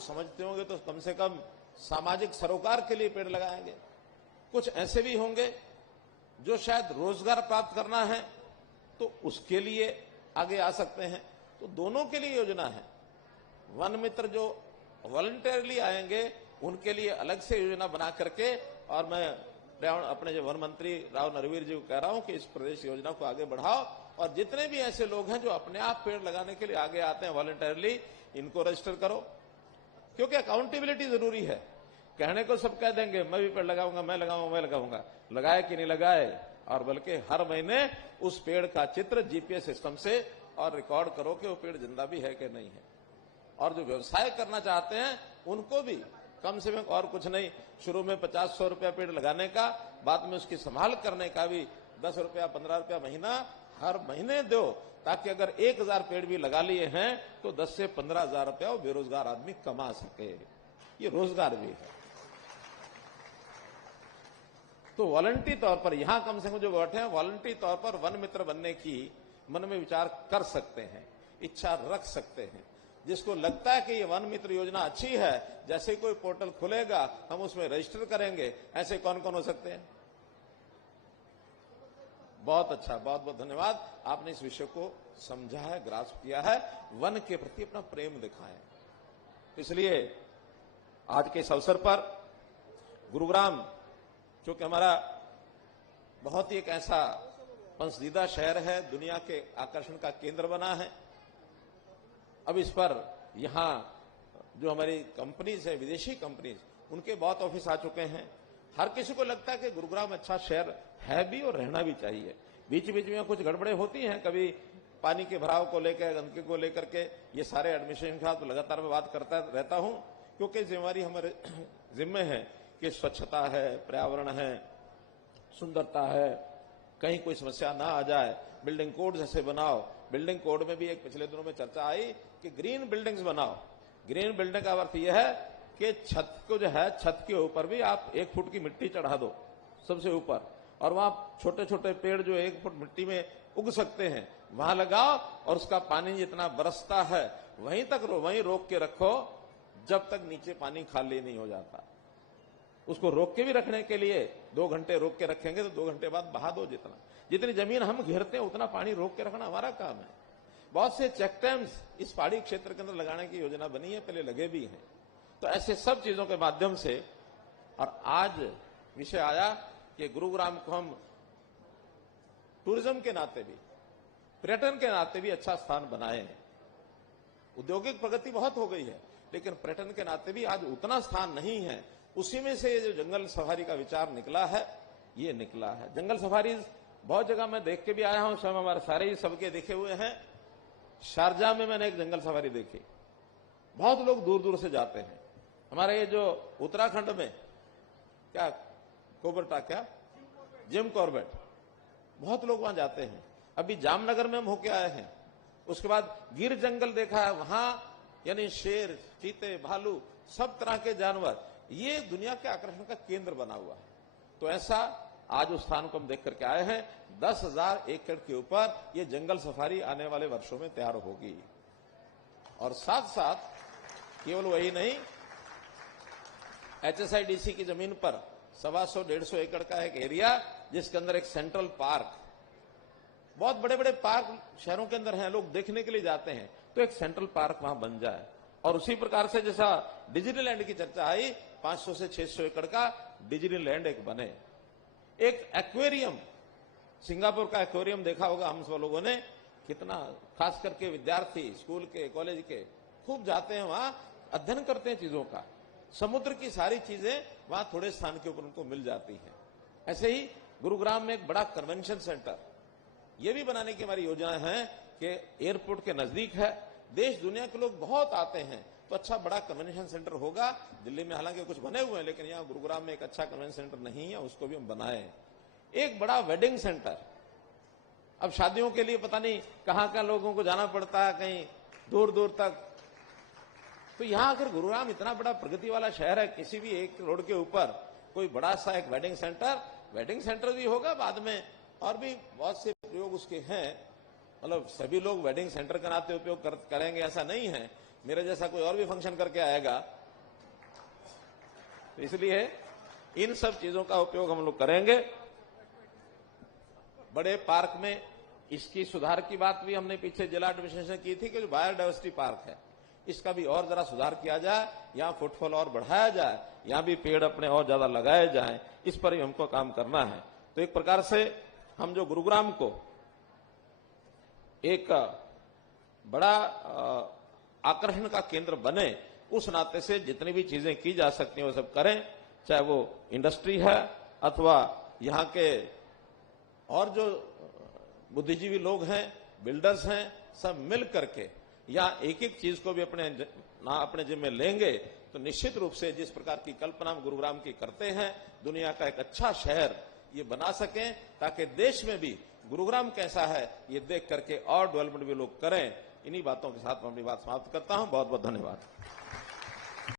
समझते होंगे तो कम से कम सामाजिक सरोकार के लिए पेड़ लगाएंगे। कुछ ऐसे भी होंगे जो शायद रोजगार प्राप्त करना है तो उसके लिए आगे आ सकते हैं। तो दोनों के लिए योजना है। वन मित्र जो वॉलंटियरली आएंगे उनके लिए अलग से योजना बना करके, और मैं अपने जो वन मंत्री राव नरवीर जी को कह रहा हूं कि इस प्रदेश योजना को आगे बढ़ाओ, और जितने भी ऐसे लोग हैं जो अपने आप पेड़ लगाने के लिए आगे आते हैं वॉलंटियरली, इनको रजिस्टर करो, क्योंकि अकाउंटेबिलिटी जरूरी है। कहने को सब कह देंगे मैं भी पेड़ लगाऊंगा, मैं लगाऊंगा, मैं लगाऊंगा, लगाए कि नहीं लगाए, और बल्कि हर महीने उस पेड़ का चित्र जीपीएस सिस्टम से और रिकॉर्ड करो कि वो पेड़ जिंदा भी है कि नहीं है। और जो व्यवसाय करना चाहते हैं उनको भी कम से कम और कुछ नहीं, शुरू में 50-100 रुपया पेड़ लगाने का, बाद में उसकी संभाल करने का भी 10 रुपया 15 रुपया महीना हर महीने दो, ताकि अगर 1000 पेड़ भी लगा लिए हैं तो 10 से 15,000 रुपया वो बेरोजगार आदमी कमा सके। ये रोजगार भी है। तो वॉलंटरी तौर पर यहां कम से कम जो बैठे हैं वॉलंटरी तौर पर वन मित्र बनने की मन में विचार कर सकते हैं, इच्छा रख सकते हैं। जिसको लगता है कि ये वन मित्र योजना अच्छी है, जैसे कोई पोर्टल खुलेगा हम उसमें रजिस्टर करेंगे, ऐसे कौन कौन हो सकते हैं? बहुत अच्छा, बहुत बहुत धन्यवाद। आपने इस विषय को समझा है, ग्रास्प किया है, वन के प्रति अपना प्रेम दिखाएं। इसलिए आज के इस अवसर पर गुरुग्राम, जो कि हमारा बहुत ही एक ऐसा पसंदीदा शहर है, दुनिया के आकर्षण का केंद्र बना है, अब इस पर यहां जो हमारी कंपनीज है, विदेशी कंपनीज, उनके बहुत ऑफिस आ चुके हैं। हर किसी को लगता है कि गुरुग्राम अच्छा शहर है भी और रहना भी चाहिए। बीच बीच में कुछ गड़बड़े होती हैं, कभी पानी के भराव को लेकर, गंदगी को लेकर के, ये सारे एडमिनिस्ट्रेशन के साथ लगातार मैं बात करता रहता हूं, क्योंकि जिम्मेवारी हमारे जिम्मे है कि स्वच्छता है, पर्यावरण है, सुंदरता है, कहीं कोई समस्या ना आ जाए। बिल्डिंग कोड जैसे बनाओ, बिल्डिंग कोड में भी एक पिछले दिनों में चर्चा आई कि ग्रीन बिल्डिंग्स बनाओ। ग्रीन बिल्डिंग का अर्थ यह है कि छत को जो है, छत के ऊपर भी आप 1 फुट की मिट्टी चढ़ा दो सबसे ऊपर, और वहां छोटे छोटे पेड़ जो 1 फुट मिट्टी में उग सकते हैं वहां लगाओ, और उसका पानी जितना बरसता है वहीं तक वहीं रोक के रखो जब तक नीचे पानी खाली नहीं हो जाता। उसको रोक के भी रखने के लिए 2 घंटे रोक के रखेंगे तो 2 घंटे बाद बहा दो। जितनी जमीन हम घेरते हैं उतना पानी रोक के रखना हमारा काम है। बहुत से चेक डैम्स इस पहाड़ी क्षेत्र के अंदर लगाने की योजना बनी है, पहले लगे भी हैं। तो ऐसे सब चीजों के माध्यम से, और आज विषय आया कि गुरुग्राम को हम टूरिज्म के नाते भी, पर्यटन के नाते भी अच्छा स्थान बनाए हैं। औद्योगिक प्रगति बहुत हो गई है, लेकिन पर्यटन के नाते भी आज उतना स्थान नहीं है। उसी में से ये जो जंगल सफारी का विचार निकला है, ये निकला है। जंगल सफारी बहुत जगह मैं देख के भी आया हूं, स्वयं हमारे सारे ही सबके देखे हुए हैं। शारजा में मैंने एक जंगल सफारी देखी, बहुत लोग दूर दूर से जाते हैं। हमारे ये जो उत्तराखंड में क्या जिम कॉर्बेट, बहुत लोग वहां जाते हैं। अभी जामनगर में हम होके आए हैं, उसके बाद गिर जंगल देखा है, वहां यानी शेर, चीते, भालू, सब तरह के जानवर, ये दुनिया के आकर्षण का केंद्र बना हुआ है। तो ऐसा आज उस स्थान को हम देख करके आए हैं। 10,000 एकड़ के ऊपर ये जंगल सफारी आने वाले वर्षों में तैयार होगी। और साथ साथ केवल वही नहीं, HSIDC की जमीन पर 125-150 एकड़ का एक एरिया, जिसके अंदर एक सेंट्रल पार्क, बहुत बड़े बड़े पार्क शहरों के अंदर हैं, लोग देखने के लिए जाते हैं, तो एक सेंट्रल पार्क वहां बन जाए। और उसी प्रकार से जैसा डिज्नीलैंड की चर्चा आई, 500 से 600 एकड़ का डिज्नीलैंड एक बने। एक एक्वेरियम, सिंगापुर का एक्वेरियम देखा होगा हम सब लोगों ने, कितना, खास करके विद्यार्थी स्कूल के, कॉलेज के खूब जाते हैं वहां, अध्ययन करते हैं चीजों का। समुद्र की सारी चीजें वहां थोड़े स्थान के ऊपर उनको मिल जाती हैं। ऐसे ही गुरुग्राम में एक बड़ा कन्वेंशन सेंटर ये भी बनाने की हमारी योजना है कि एयरपोर्ट के नजदीक है, देश दुनिया के लोग बहुत आते हैं, तो अच्छा बड़ा कन्वेंशन सेंटर होगा। दिल्ली में हालांकि कुछ बने हुए हैं, लेकिन यहाँ गुरुग्राम में एक अच्छा कन्वेंशन सेंटर नहीं है, उसको भी हम बनाए। एक बड़ा वेडिंग सेंटर, अब शादियों के लिए पता नहीं कहां लोगों को जाना पड़ता है, कहीं दूर दूर तक। तो यहां अगर गुरुग्राम इतना बड़ा प्रगति वाला शहर है, किसी भी एक रोड के ऊपर कोई बड़ा सा एक वेडिंग सेंटर भी होगा बाद में, और भी बहुत से प्रयोग उसके हैं। मतलब सभी लोग वेडिंग सेंटर के नाते उपयोग करेंगे ऐसा नहीं है, मेरे जैसा कोई और भी फंक्शन करके आएगा। तो इसलिए इन सब चीजों का उपयोग हम लोग करेंगे। बड़े पार्क में इसकी सुधार की बात भी हमने पीछे जिला एडमिनिस्ट्रेशन की थी कि जो बायोडाइवर्सिटी पार्क है इसका भी और जरा सुधार किया जाए, यहां फुटफॉल और बढ़ाया जाए, यहां भी पेड़ अपने और ज्यादा लगाए जाएं, इस पर ही हमको काम करना है। तो एक प्रकार से हम जो गुरुग्राम को एक बड़ा आकर्षण का केंद्र बने, उस नाते से जितनी भी चीजें की जा सकती हैं वो सब करें, चाहे वो इंडस्ट्री है अथवा यहाँ के और जो बुद्धिजीवी लोग हैं, बिल्डर्स हैं, सब मिल करके या एक एक चीज को भी अपने जिम्मे लेंगे तो निश्चित रूप से जिस प्रकार की कल्पना हम गुरुग्राम की करते हैं, दुनिया का एक अच्छा शहर ये बना सकें, ताकि देश में भी गुरुग्राम कैसा है ये देख करके और डेवलपमेंट भी लोग करें। इन्हीं बातों के साथ मैं अपनी बात समाप्त करता हूं। बहुत बहुत धन्यवाद।